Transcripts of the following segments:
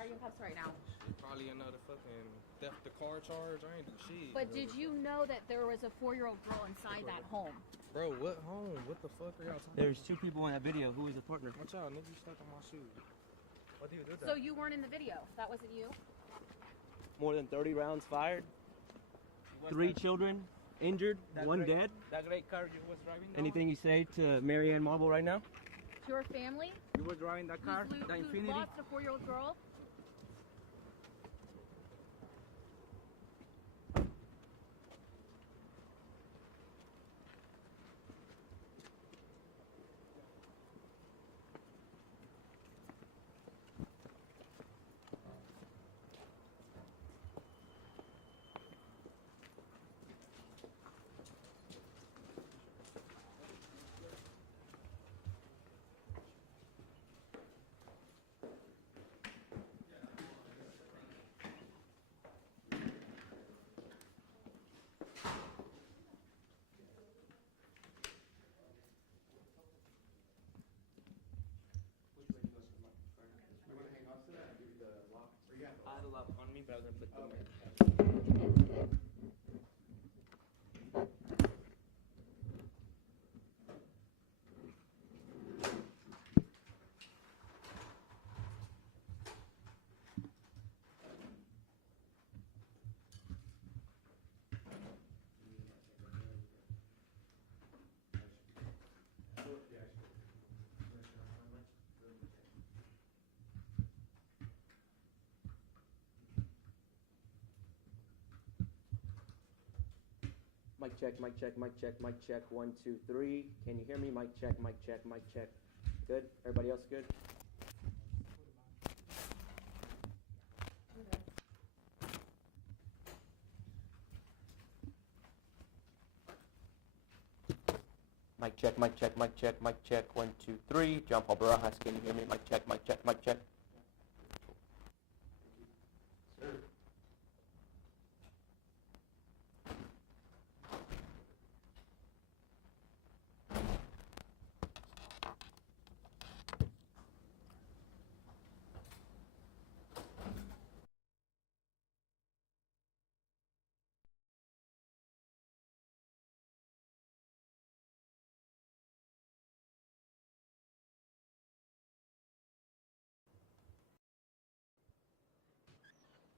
Why are you in cuffs right now? Probably another fucking theft of car charge. I ain't do shit. But did you know that there was a 4-year-old girl inside that home? Bro, what home? What the fuck are y'all talking There's 2 people in that video. Who is the partner? about? Watch out, nigga, you stuck on my shoe. What do you do So you weren't in the video? That wasn't you? More than 30 rounds fired. 3 children injured. 1 dead. That great car you was driving? Anything you say to Marianne Marble right now? To her family? You were driving that car? Who The Infinity? lost a 4-year-old girl? I had a lock on me, but I was gonna put them in. Mic check, mic check, mic check, mic check. 1, 2, 3. Can you hear me? Mic check, mic check, mic check. Good? Everybody else good? Mic check, mic check, mic check, mic check. 1, 2, 3. John Paul Barajas, can you hear me? Mic check, mic check, mic check. Sir.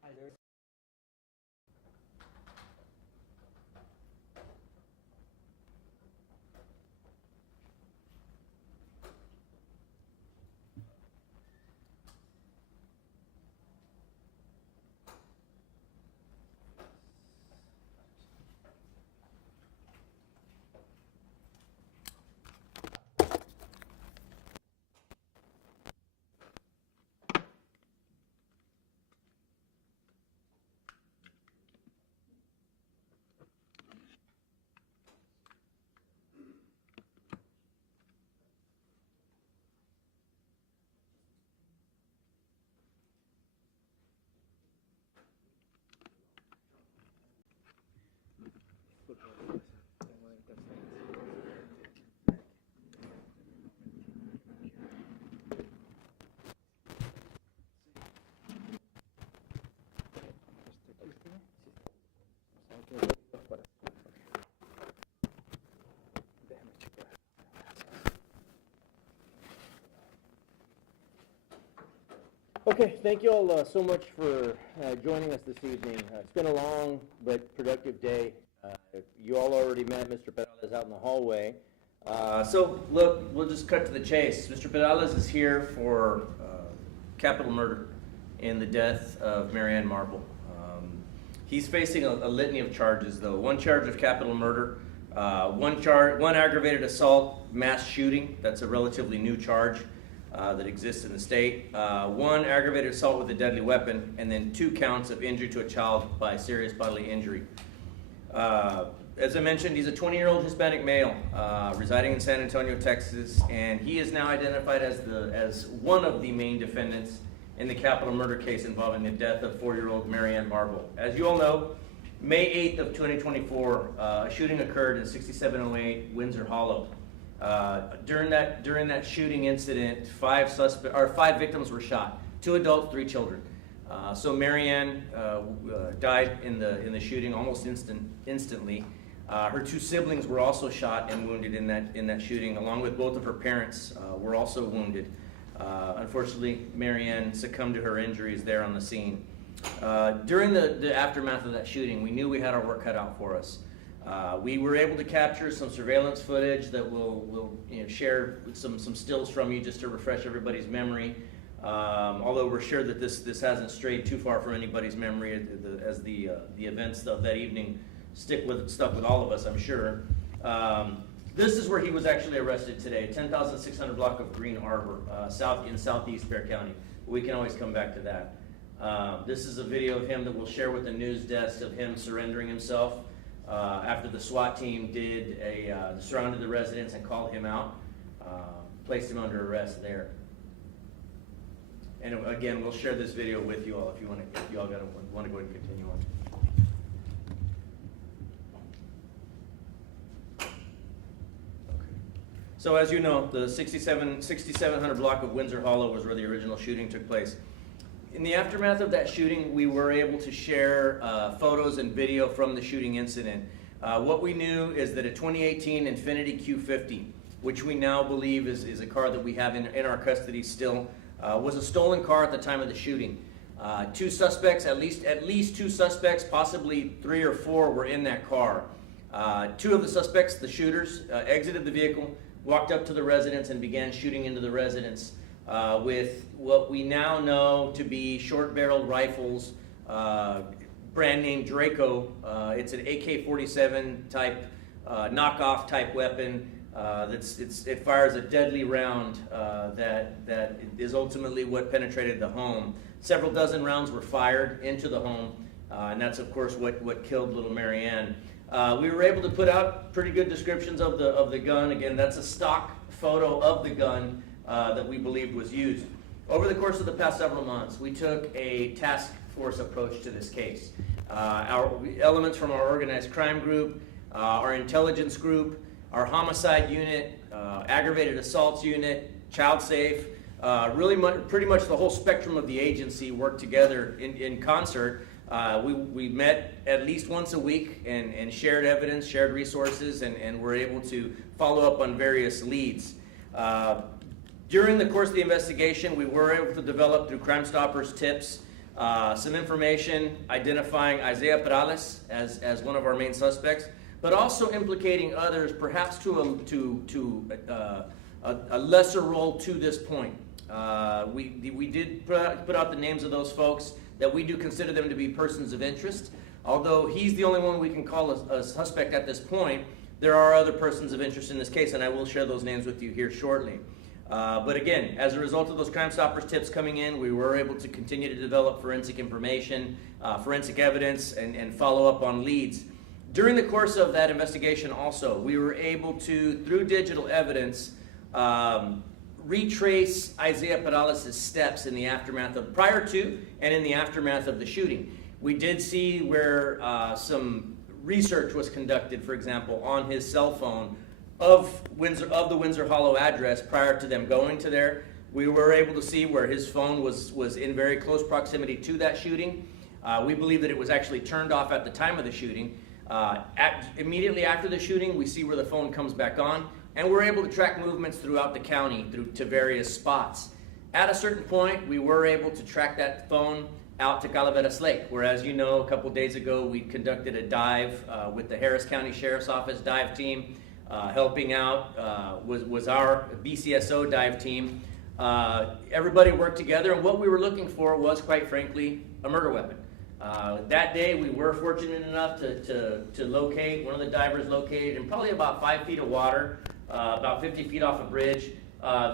Hi there. Okay, thank you all so much for joining us this evening. It's been a long but productive day. You all already met Mr. Perales out in the hallway. So, look, we'll just cut to the chase. Mr. Perales is here for capital murder in the death of Marianne Marble. He's facing a litany of charges, though. 1 charge of capital murder, 1 aggravated assault, mass shooting. That's a relatively new charge that exists in the state. 1 aggravated assault with a deadly weapon, and then 2 counts of injury to a child by serious bodily injury. As I mentioned, he's a 20-year-old Hispanic male residing in San Antonio, Texas, and he is now identified as one of the main defendants in the capital murder case involving the death of 4-year-old Marianne Marble. As you all know, May 8th of 2024, a shooting occurred in 6708 Windsor Hollow. During that shooting incident, 5 victims were shot, 2 adults, 3 children. So Marianne died in the shooting almost instantly. Her two siblings were also shot and wounded in that shooting, along with both of her parents were also wounded. Unfortunately, Marianne succumbed to her injuries there on the scene. During the aftermath of that shooting, we knew we had our work cut out for us. We were able to capture some surveillance footage that we'll share some stills from you just to refresh everybody's memory. Although we're sure that this hasn't strayed too far from anybody's memory, as the events of that evening stuck with all of us, I'm sure. This is where he was actually arrested today, 10,600 block of Green Arbor, in southeast Bexar County. We can always come back to that. This is a video of him that we'll share with the news desk of him surrendering himself after the SWAT team surrounded the residence and called him out, placed him under arrest there. And again, we'll share this video with you all if you all want to go ahead and continue on. So as you know, the 6700 block of Windsor Hollow was where the original shooting took place. In the aftermath of that shooting, we were able to share photos and video from the shooting incident. What we knew is that a 2018 Infiniti Q50, which we now believe is a car that we have in our custody still, was a stolen car at the time of the shooting. Two suspects, at least two suspects, possibly 3 or 4 were in that car. 2 of the suspects, the shooters, exited the vehicle, walked up to the residence and began shooting into the residence with what we now know to be short-barreled rifles, brand name Draco. It's an AK-47 type, knockoff type weapon. It fires a deadly round that is ultimately what penetrated the home. Several dozen rounds were fired into the home, and that's of course what killed little Marianne. We were able to put out pretty good descriptions of the gun. Again, that's a stock photo of the gun that we believed was used. Over the course of the past several months, we took a task force approach to this case. Our elements from our organized crime group, our intelligence group, our homicide unit, aggravated assaults unit, child safe, pretty much the whole spectrum of the agency worked together in concert. We met at least once a week and shared evidence, shared resources, and were able to follow up on various leads. During the course of the investigation, we were able to develop through Crime Stoppers tips some information identifying Isaiah Perales as one of our main suspects, but also implicating others perhaps to a lesser role to this point. We did put out the names of those folks that we do consider them to be persons of interest. Although he's the only one we can call a suspect at this point, there are other persons of interest in this case, and I will share those names with you here shortly. But again, as a result of those Crime Stoppers tips coming in, we were able to continue to develop forensic information, forensic evidence, and follow up on leads. During the course of that investigation also, we were able to, through digital evidence, retrace Isaiah Perales' steps in the aftermath of, prior to and in the aftermath of the shooting. We did see where some research was conducted, for example, on his cell phone of the Windsor Hollow address prior to them going to there. We were able to see where his phone was in very close proximity to that shooting. We believe that it was actually turned off at the time of the shooting. Immediately after the shooting, we see where the phone comes back on, and we're able to track movements throughout the county to various spots. At a certain point, we were able to track that phone out to Calaveras Lake, where, as you know, a couple days ago, we conducted a dive with the Harris County Sheriff's Office dive team. Helping out was our BCSO dive team. Everybody worked together, and what we were looking for was, quite frankly, a murder weapon. That day, we were fortunate enough to locate, one of the divers located in probably about 5 feet of water, about 50 feet off a bridge,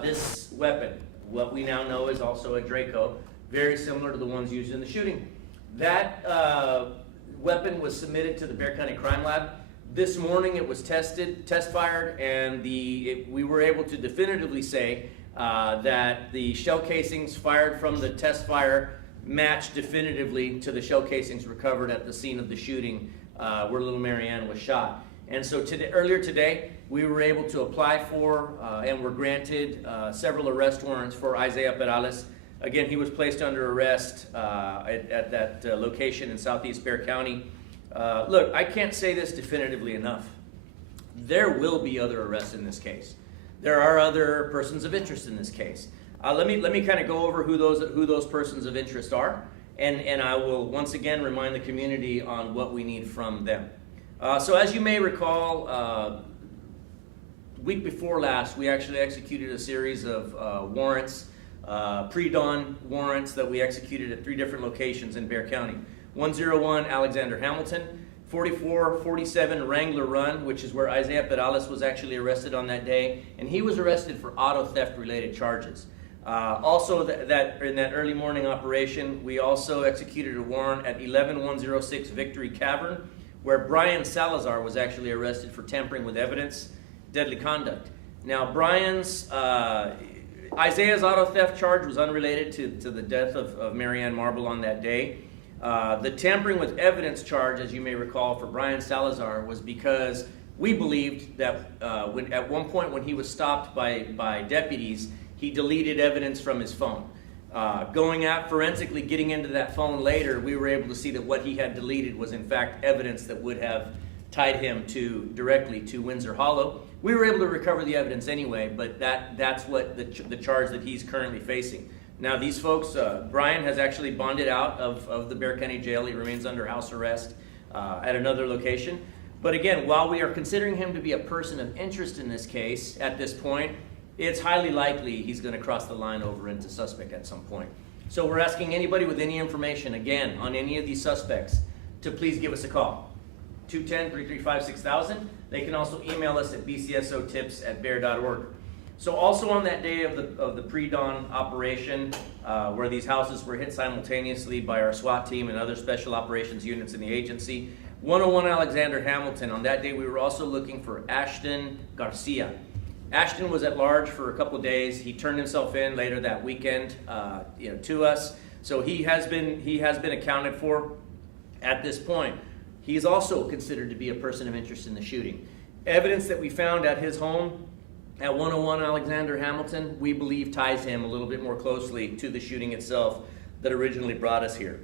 this weapon. What we now know is also a Draco, very similar to the ones used in the shooting. That weapon was submitted to the Bexar County Crime Lab. This morning it was test fired, and we were able to definitively say that the shell casings fired from the test fire matched definitively to the shell casings recovered at the scene of the shooting where little Marianne was shot. And so earlier today, we were able to apply for and were granted several arrest warrants for Isaiah Perales. Again, he was placed under arrest at that location in southeast Bexar County. Look, I can't say this definitively enough. There will be other arrests in this case. There are other persons of interest in this case. Let me kind of go over who those persons of interest are, and I will once again remind the community on what we need from them. So as you may recall, week before last, we actually executed a series of warrants, pre-dawn warrants that we executed at 3 different locations in Bexar County. 101 Alexander Hamilton, 4447 Wrangler Run, which is where Isaiah Perales was actually arrested on that day, and he was arrested for auto theft related charges. Also, in that early morning operation, we also executed a warrant at 11106 Victory Cavern, where Brian Salazar was actually arrested for tampering with evidence, deadly conduct. Now, Isaiah's auto theft charge was unrelated to the death of Marianne Marble on that day. The tampering with evidence charge, as you may recall, for Brian Salazar was because we believed that at one point when he was stopped by deputies, he deleted evidence from his phone. Going out forensically, getting into that phone later, we were able to see that what he had deleted was in fact evidence that would have tied him directly to Windsor Hollow. We were able to recover the evidence anyway, but that's what the charge that he's currently facing. Now these folks, Brian has actually bonded out of the Bexar County Jail. He remains under house arrest at another location. But again, while we are considering him to be a person of interest in this case at this point, it's highly likely he's going to cross the line over into suspect at some point. So we're asking anybody with any information, again, on any of these suspects, to please give us a call. 210-335-6000. They can also email us at bcsotips@bear.org. So also on that day of the pre-dawn operation, where these houses were hit simultaneously by our SWAT team and other special operations units in the agency, 101 Alexander Hamilton, on that day we were also looking for Ashton Garcia. Ashton was at large for a couple of days. He turned himself in later that weekend to us. So he has been accounted for at this point. He is also considered to be a person of interest in the shooting. Evidence that we found at his home at 101 Alexander Hamilton, we believe ties him a little bit more closely to the shooting itself that originally brought us here.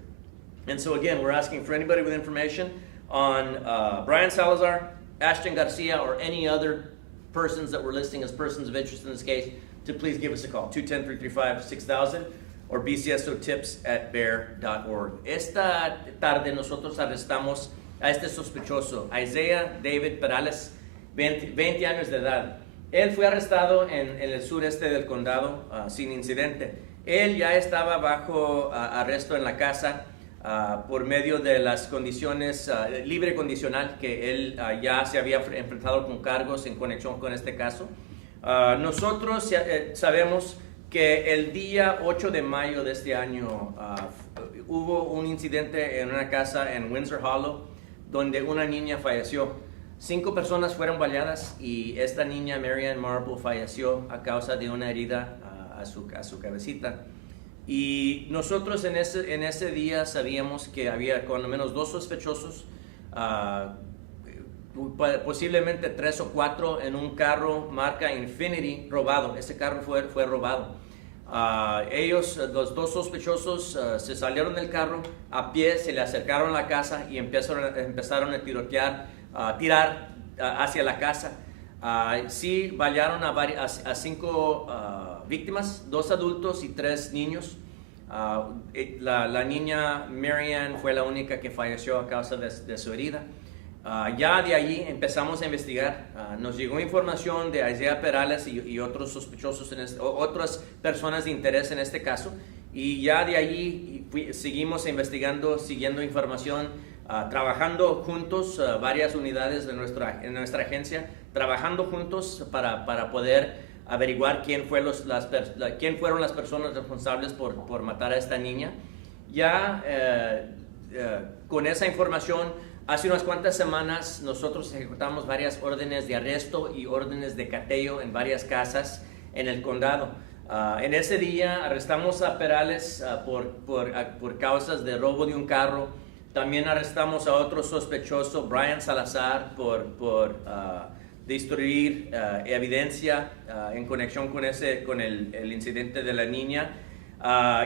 And so again, we're asking for anybody with information on Brian Salazar, Ashton Garcia, or any other persons that we're listing as persons of interest in this case, to please give us a call, 210-335-6000 or bcsotips@bear.org. Esta tarde nosotros arrestamos a este sospechoso, Isaiah David Perales, 20 años de edad. Él fue arrestado en el sureste del condado sin incidente. Él ya estaba bajo arresto en la casa por medio de las condiciones libre condicional, que él ya se había enfrentado con cargos en conexión con este caso. Nosotros sabemos que el día 8 de mayo de este año hubo un incidente en una casa en Windsor Hollow donde una niña falleció. 5 personas fueron baleadas y esta niña, Marianne Marble, falleció a causa de una herida a su cabecita. Y nosotros en ese día sabíamos que había cuando menos 2 sospechosos, posiblemente 3 o 4 en un carro marca Infinity robado. Ese carro fue robado. Ellos, los 2 sospechosos, se salieron del carro a pie, se le acercaron a la casa y empezaron a tirar hacia la casa. Sí balearon a 5 víctimas, 2 adultos y 3 niños. La niña Marianne fue la única que falleció a causa de su herida. Ya de allí empezamos a investigar. Nos llegó información de Isaiah Perales y otros sospechosos, otras personas de interés en este caso. Y ya de allí seguimos investigando, siguiendo información, trabajando juntos, varias unidades en nuestra agencia, trabajando juntos para poder averiguar quién fueron las personas responsables por matar a esta niña. Ya con esa información, hace unas cuantas semanas nosotros ejecutamos varias órdenes de arresto y órdenes de cateo en varias casas en el condado. En ese día arrestamos a Perales por causas de robo de un carro. También arrestamos a otro sospechoso, Brian Salazar, por destruir evidencia en conexión con el incidente de la niña.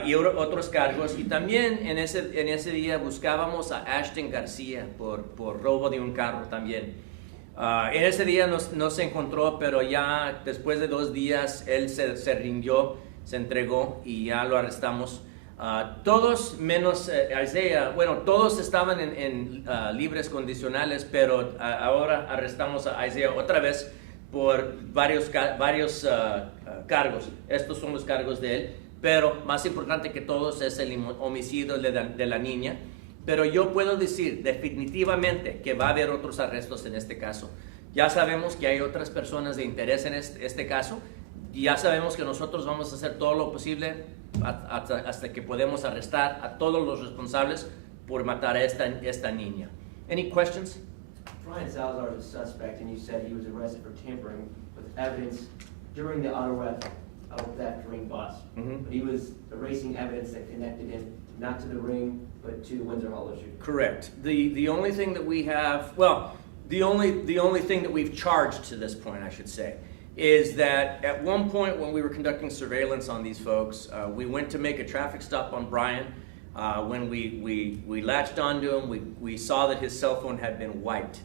y otros cargos. Y también en ese día buscábamos a Ashton García por robo de un carro también. En ese día no se encontró, pero ya después de 2 días él se rindió, se entregó y ya lo arrestamos. Todos menos Isaiah, bueno, todos estaban en libres condicionales, pero ahora arrestamos a Isaiah otra vez por varios cargos. Estos son los cargos de él, pero más importante que todos es el homicidio de la niña. Pero yo puedo decir definitivamente que va a haber otros arrestos en este caso. Ya sabemos que hay otras personas de interés en este caso y ya sabemos que nosotros vamos a hacer todo lo posible hasta que podemos arrestar a todos los responsables por matar a esta niña. Any questions? Brian Salazar is a suspect, and you said he was arrested for tampering with evidence during the auto theft ring bust. Mhm. But he was erasing evidence that connected him not to the ring, but to the Windsor Hollow shooting. Correct. The only thing that we have, well, the only thing that we've charged to this point, I should say, is that at one point when we were conducting surveillance on these folks, we went to make a traffic stop on Brian. When we latched onto him, we saw that his cell phone had been wiped.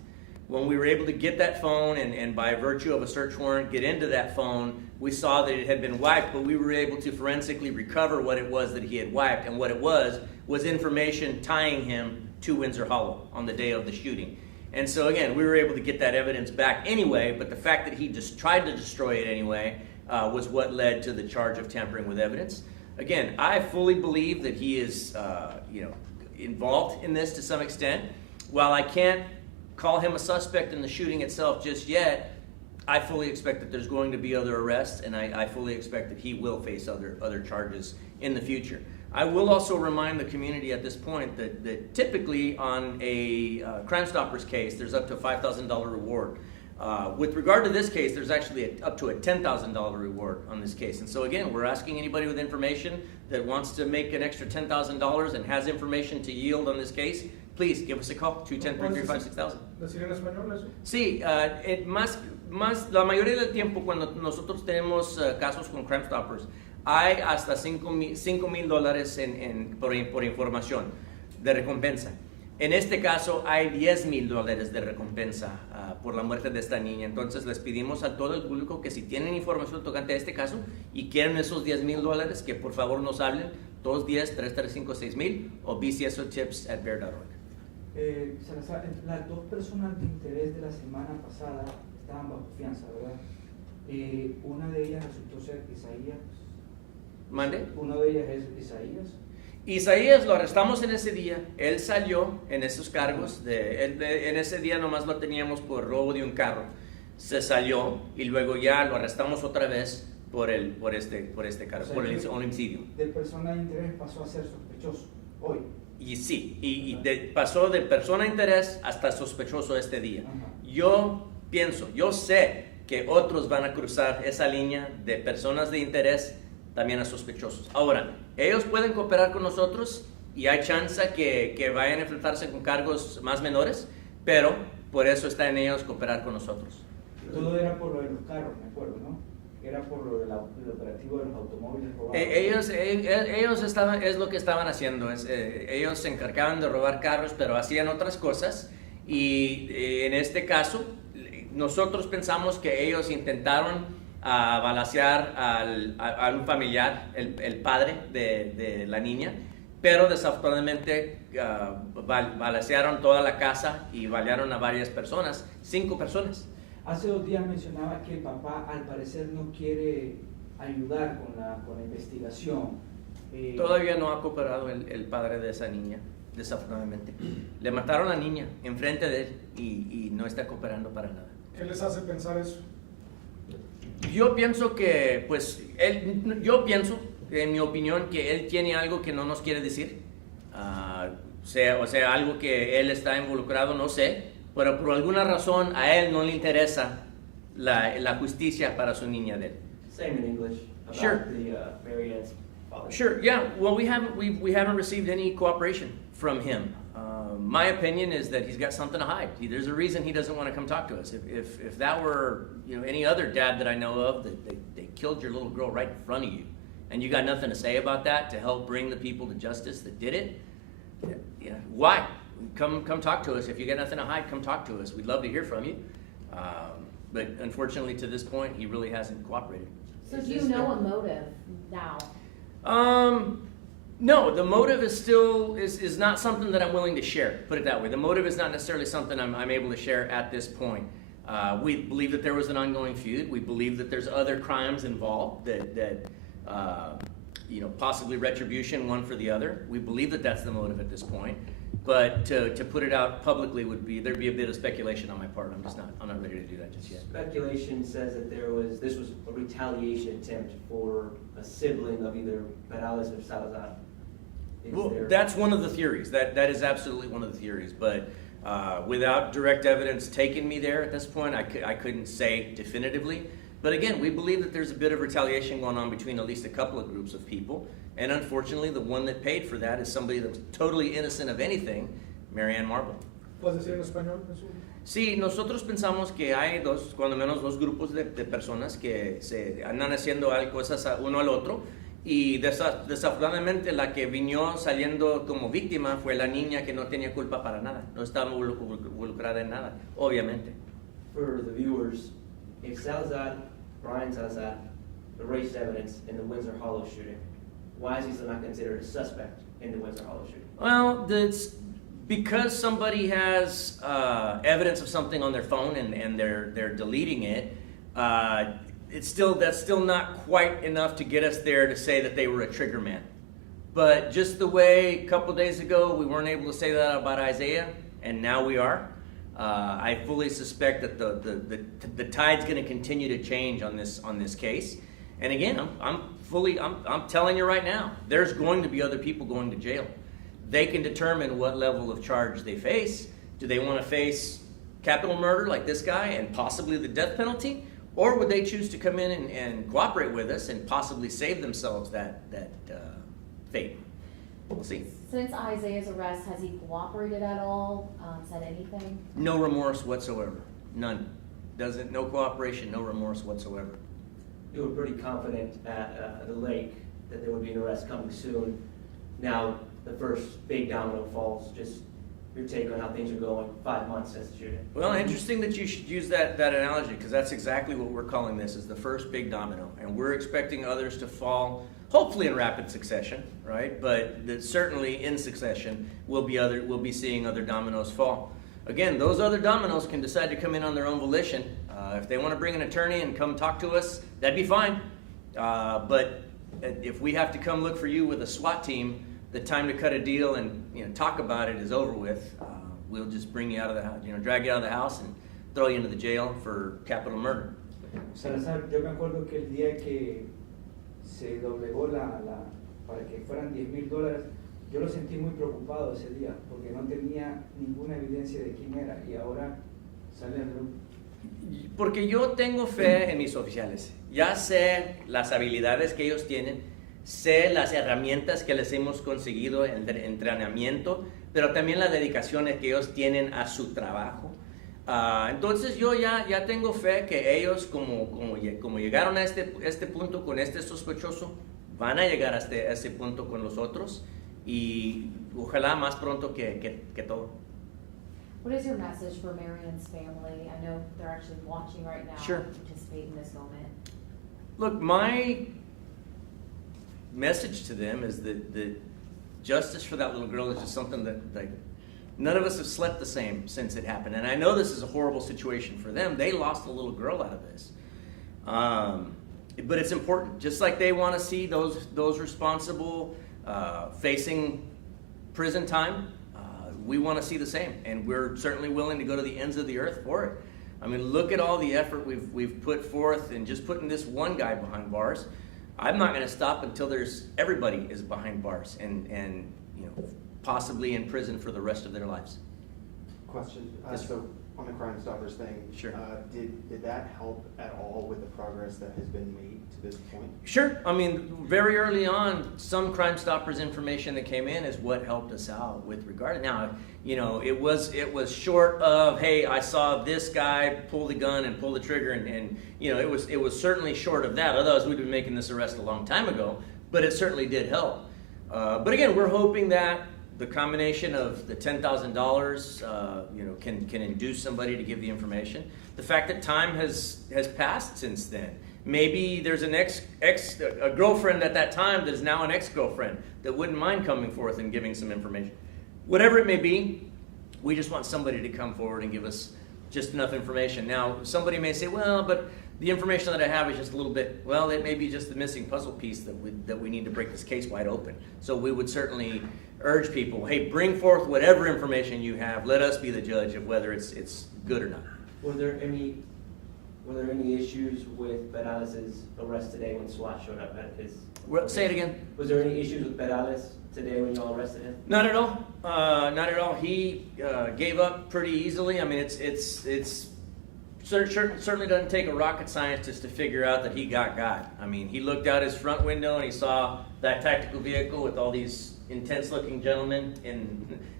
When we were able to get that phone and by virtue of a search warrant get into that phone, we saw that it had been wiped, but we were able to forensically recover what it was that he had wiped, and what it was information tying him to Windsor Hollow on the day of the shooting. And so again, we were able to get that evidence back anyway, but the fact that he just tried to destroy it anyway was what led to the charge of tampering with evidence. Again, I fully believe that he is involved in this to some extent. While I can't call him a suspect in the shooting itself just yet, I fully expect that there's going to be other arrests, and I fully expect that he will face other charges in the future. I will also remind the community at this point that typically on a Crime Stoppers case, there's up to a $5,000 reward. With regard to this case, there's actually up to a $10,000 reward on this case. And so again, we're asking anybody with information that wants to make an extra $10,000 and has information to yield on this case, please give us a call, 210-335-6000. ¿Decir en español eso? Sí, la mayoría del tiempo cuando nosotros tenemos casos con Crime Stoppers, hay hasta $5,000 por información de recompensa. En este caso hay $10,000 de recompensa por la muerte de esta niña. Entonces les pedimos a todo el público que si tienen información tocante a este caso y quieren esos $10,000, que por favor nos hablen 210-335-6000 o bcsotips@bear.org. Salazar, las 2 personas de interés de la semana pasada estaban bajo fianza, ¿verdad? Una de ellas resultó ser Isaías. ¿Mande? Una de ellas es Isaías. Isaías lo arrestamos en ese día, él salió en esos cargos, en ese día nomás lo teníamos por robo de un carro, se salió y luego ya lo arrestamos otra vez por este cargo, O sea, por el homicidio. De persona de interés pasó a ser sospechoso hoy. Y sí, pasó de persona de interés hasta sospechoso este día. Ajá. Yo sé que otros van a cruzar esa línea de personas de interés también a sospechosos. Ahora, ellos pueden cooperar con nosotros y hay chance que vayan a enfrentarse con cargos más menores, pero por eso está en ellos cooperar con nosotros. Todo era por lo de los carros, me acuerdo, ¿no? Era por lo del operativo de los automóviles robados. Ellos es lo que estaban haciendo. Ellos se encargaban de robar carros, pero hacían otras cosas. Y en este caso, nosotros pensamos que ellos intentaron balacear a un familiar, el padre de la niña, pero desafortunadamente balacearon toda la casa y balearon a varias personas, 5 personas. Hace 2 días mencionaba que el papá al parecer no quiere ayudar con la investigación. Todavía no ha cooperado el padre de esa niña, desafortunadamente. Le mataron a la niña enfrente de él y no está cooperando para nada. ¿Qué les hace pensar eso? Yo pienso que, en mi opinión, que él tiene algo que no nos quiere decir. O sea, algo que él está involucrado, no sé. Pero por alguna razón a él no le interesa la justicia para su niña de él. Same in English about Sure. the Marianne's father. Sure, yeah. Well, we haven't received any cooperation from him. My opinion is that he's got something to hide. There's a reason he doesn't want to come talk to us. If that were any other dad that I know of, that they killed your little girl right in front of you, and you got nothing to say about that to help bring the people to justice that did it, yeah, why? Come talk to us. If you got nothing to hide, come talk to us. We'd love to hear from you. But unfortunately, to this point, he really hasn't cooperated. So do you know a motive now? No, the motive is still is not something that I'm willing to share. Put it that way. The motive is not necessarily something I'm able to share at this point. We believe that there was an ongoing feud. We believe that there's other crimes involved that possibly retribution, one for the other. We believe that that's the motive at this point. But to put it out publicly there'd be a bit of speculation on my part. I'm not ready to do that just yet. Speculation says that this was a retaliation attempt for a sibling of either Perales or Salazar. That's one of the theories. That is absolutely one of the theories. But without direct evidence taking me there at this point, I couldn't say definitively. But again, we believe that there's a bit of retaliation going on between at least a couple of groups of people. And unfortunately, the one that paid for that is somebody that was totally innocent of anything, Marianne Marble. ¿Puedes decir en español, Jesús? Sí, nosotros pensamos que hay cuando menos dos grupos de personas que se andan haciendo cosas uno al otro. Y desafortunadamente la que vino saliendo como víctima fue la niña que no tenía culpa para nada. No estaba involucrada en nada, obviamente. For the viewers, if Brian Salazar, erased evidence in the Windsor Hollow shooting, why is he still not considered a suspect in the Windsor Hollow shooting? Well, because somebody has evidence of something on their phone and they're deleting it. That's still not quite enough to get us there to say that they were a trigger man. But just the way a couple days ago we weren't able to say that about Isaiah, and now we are. I fully suspect that the tide's going to continue to change on this case. And again, I'm telling you right now, there's going to be other people going to jail. They can determine what level of charge they face. Do they want to face capital murder like this guy and possibly the death penalty? Or would they choose to come in and cooperate with us and possibly save themselves that fate? We'll see. Since Isaiah's arrest, has he cooperated at all? Said anything? No remorse whatsoever. None. No cooperation, no remorse whatsoever. You were pretty confident at the lake that there would be an arrest coming soon. Now the first big domino falls. Just your take on how things are going 5 months since the shooting. Well, interesting that you should use that analogy, because that's exactly what we're calling this, is the first big domino. And we're expecting others to fall, hopefully in rapid succession, right? But certainly in succession, we'll be seeing other dominoes fall. Again, those other dominoes can decide to come in on their own volition. If they want to bring an attorney and come talk to us, that'd be fine. But if we have to come look for you with a SWAT team, the time to cut a deal and talk about it is over with. We'll just bring you out of the house, drag you out of the house and throw you into the jail for capital murder. Salazar, yo me acuerdo que el día que se doblegó para que fueran $10,000, yo lo sentí muy preocupado ese día, porque no tenía ninguna evidencia de quién era, y ahora sale a luz. Porque yo tengo fe en mis oficiales. Ya sé las habilidades que ellos tienen, sé las herramientas que les hemos conseguido en el entrenamiento, pero también la dedicación que ellos tienen a su trabajo. Entonces yo ya tengo fe que ellos, como llegaron a este punto con este sospechoso, van a llegar a este punto con los otros, y ojalá más pronto que todo. What is your message for Marion's family? I know they're actually watching right now. Sure. To participate in this moment. Look, my message to them is that justice for that little girl is just something that none of us have slept the same since it happened. And I know this is a horrible situation for them. They lost a little girl out of this. But it's important. Just like they want to see those responsible facing prison time, we want to see the same. And we're certainly willing to go to the ends of the earth for it. I mean, look at all the effort we've put forth in just putting this one guy behind bars. I'm not going to stop until everybody is behind bars and possibly in prison for the rest of their lives. Question. Yes, so on the Crime Stoppers thing, sure. Did that help at all with the progress that has been made to this point? Sure. I mean, very early on, some Crime Stoppers information that came in is what helped us out with regard. Now, it was short of, hey, I saw this guy pull the gun and pull the trigger, and it was certainly short of that. Otherwise, we'd been making this arrest a long time ago. but it certainly did help. But again, we're hoping that the combination of the $10,000, can induce somebody to give the information. The fact that time has passed since then. Maybe there's an a girlfriend at that time that is now an ex-girlfriend that wouldn't mind coming forth and giving some information. Whatever it may be, we just want somebody to come forward and give us just enough information. Now, somebody may say, well, but the information that I have is just a little bit, well, it may be just the missing puzzle piece that we need to break this case wide open. So we would certainly urge people, hey, bring forth whatever information you have. Let us be the judge of whether it's good or not. Were there any issues with Peralez's arrest today when SWAT showed up at his? Well, say it again. Was there any issues with Peralez today when y'all arrested him? Not at all. Not at all. He gave up pretty easily. I mean, it's certainly doesn't take a rocket scientist to figure out that he got. I mean, he looked out his front window and he saw that tactical vehicle with all these intense-looking gentlemen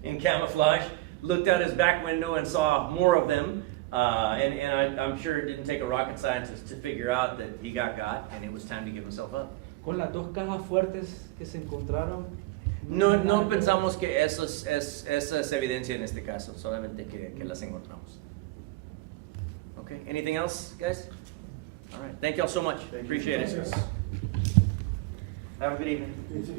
in camouflage. Looked out his back window and saw more of them. And I'm sure it didn't take a rocket scientist to figure out that he got, and it was time to give himself up. Con las dos cajas fuertes que se encontraron. No pensamos que eso es evidencia en este caso, solamente que las encontramos. Okay, anything else, guys? All right, thank y'all so much. Appreciate it. Gracias. Have a good evening. Sí, sí.